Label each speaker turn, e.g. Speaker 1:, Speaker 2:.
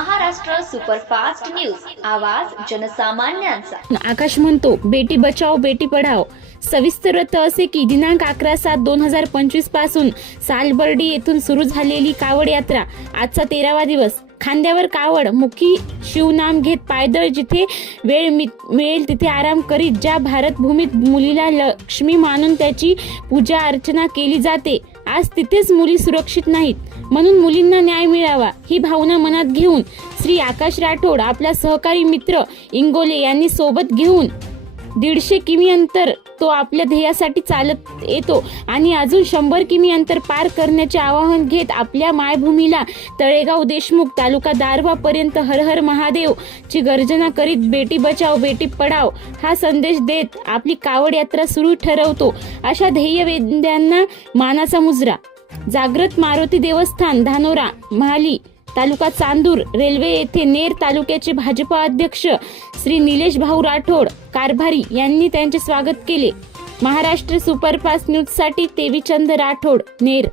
Speaker 1: Superfast news. आवाज जनसामान्यांचा.
Speaker 2: आकाश म्हणतो बेटी बचाओ बेटी पढाओ. सविस्तर वृत्त असे की दिनांक अकरा सात दोन हजार पंचवीसपासून सालबर्डी येथून सुरू झालेली कावड यात्रा आजचा तेरावा दिवस. खांद्यावर कावड मुखी शिवनाम घेत पायदळ जिथे वेळ मि- मिळेल तिथे आराम करीत ज्या भारतभूमीत मुलीला लक्ष्मी मानून त्याची पूजा अर्चना केली जाते आज तिथेच मुली सुरक्षित नाहीत. म्हणून मुलींना न्याय मिळावा ही भावना मनात घेऊन श्री आकाश राठोड आपला सहकारी मित्र इंगोले यांनी सोबत घेऊन दीडशे किमी अंतर तो आपल्या ध्येयासाठी चालत येतो आणि अजून शंभर किमी अंतर पार करण्याचे आवाहन घेत आपल्या मायभूमीला तळेगाव देशमुख तालुका दारवापर्यंत हर हर महादेव ची गर्जना करीत बेटी बचाव बेटी पढाव हा संदेश देत आपली कावड यात्रा सुरू ठरवतो. अशा ध्येयवेद्यांना मानाचा मुजरा. जागृत मारुती देवस्थान धानोरा महाली तालुका चांदूर रेल्वे येथे नेर तालुक्याचे भाजपा अध्यक्ष श्री निलेश भाऊ राठोड कारभारी यांनी त्यांचे स्वागत केले. महाराष्ट्र सुपरफास्ट न्यूजसाठी तेवीचंद राठोड नेर